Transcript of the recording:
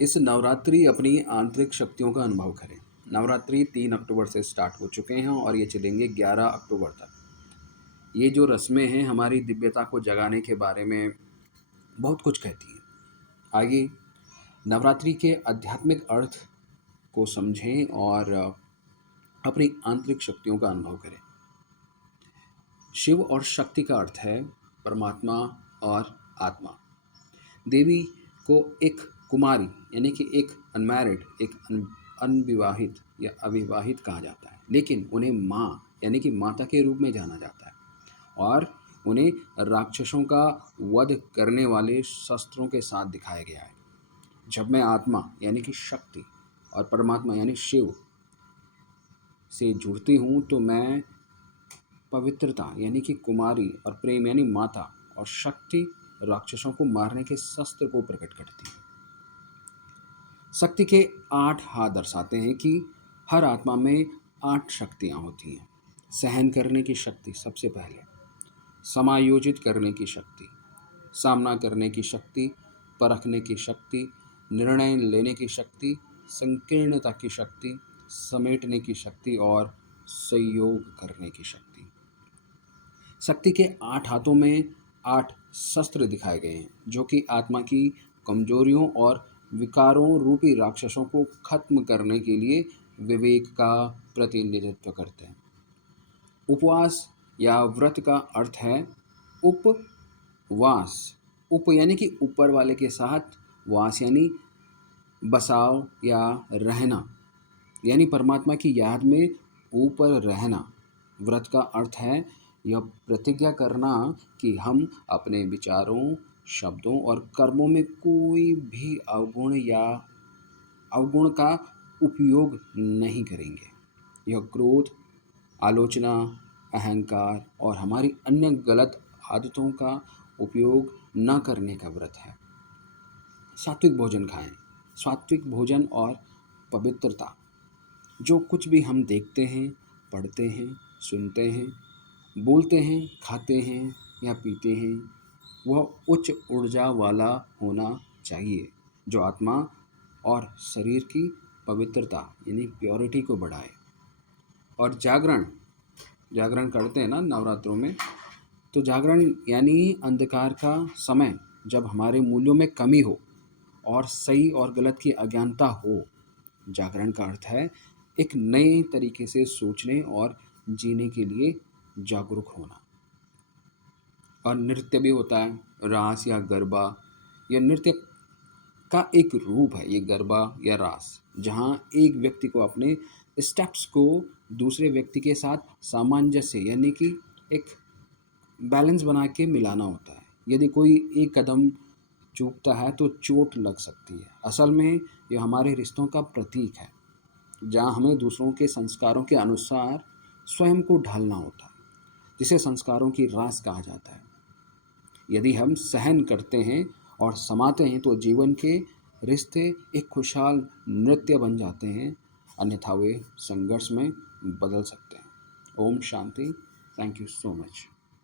इस नवरात्रि अपनी आंतरिक शक्तियों का अनुभव करें। नवरात्रि 3 अक्टूबर से स्टार्ट हो चुके हैं और ये चलेंगे 11 अक्टूबर तक। ये जो रस्में हैं हमारी दिव्यता को जगाने के बारे में बहुत कुछ कहती हैं। आइए नवरात्रि के आध्यात्मिक अर्थ को समझें और अपनी आंतरिक शक्तियों का अनुभव करें। शिव और शक्ति का अर्थ है परमात्मा और आत्मा। देवी को एक कुमारी यानी कि एक अनमैरिड, एक अनविवाहित या अविवाहित कहा जाता है, लेकिन उन्हें माँ यानी कि माता के रूप में जाना जाता है और उन्हें राक्षसों का वध करने वाले शस्त्रों के साथ दिखाया गया है। जब मैं आत्मा यानी कि शक्ति और परमात्मा यानी शिव से जुड़ती हूँ तो मैं पवित्रता यानी कि कुमारी और प्रेम यानी माता और शक्ति राक्षसों को मारने के शस्त्र को प्रकट करती है। शक्ति के 8 हाथ दर्शाते हैं कि हर आत्मा में 8 शक्तियाँ होती हैं। सहन करने की शक्ति सबसे पहले, समायोजित करने की शक्ति, सामना करने की शक्ति, परखने की शक्ति, निर्णय लेने की शक्ति, संकीर्णता की शक्ति, समेटने की शक्ति और संयोग करने की शक्ति। शक्ति के 8 हाथों में 8 शस्त्र दिखाए गए हैं जो कि आत्मा की कमजोरियों और विकारों रूपी राक्षसों को खत्म करने के लिए विवेक का प्रतिनिधित्व करते हैं। उपवास या व्रत का अर्थ है उपवास। उप यानी कि ऊपर वाले के साथ, वास यानी बसाव या रहना, यानी परमात्मा की याद में ऊपर रहना। व्रत का अर्थ है यह प्रतिज्ञा करना कि हम अपने विचारों, शब्दों और कर्मों में कोई भी अवगुण का उपयोग नहीं करेंगे। यह क्रोध, आलोचना, अहंकार और हमारी अन्य गलत आदतों का उपयोग न करने का व्रत है। सात्विक भोजन खाएं। सात्विक भोजन और पवित्रता। जो कुछ भी हम देखते हैं, पढ़ते हैं, सुनते हैं, बोलते हैं, खाते हैं या पीते हैं, वह उच्च ऊर्जा वाला होना चाहिए जो आत्मा और शरीर की पवित्रता यानी प्योरिटी को बढ़ाए। और जागरण करते हैं ना नवरात्रों में, तो जागरण यानी अंधकार का समय जब हमारे मूल्यों में कमी हो और सही और गलत की अज्ञानता हो। जागरण का अर्थ है एक नए तरीके से सोचने और जीने के लिए जागरूक होना। और नृत्य भी होता है, रास या गरबा। यह नृत्य का एक रूप है, ये गरबा या रास, जहाँ एक व्यक्ति को अपने स्टेप्स को दूसरे व्यक्ति के साथ सामंजस्य यानी कि एक बैलेंस बना के मिलाना होता है। यदि कोई एक कदम चूकता है तो चोट लग सकती है। असल में यह हमारे रिश्तों का प्रतीक है, जहाँ हमें दूसरों के संस्कारों के अनुसार स्वयं को ढालना होता है, जिसे संस्कारों की रास कहा जाता है। यदि हम सहन करते हैं और समाते हैं तो जीवन के रिश्ते एक खुशहाल नृत्य बन जाते हैं, अन्यथा वे संघर्ष में बदल सकते हैं। ओम शांति। Thank you so much.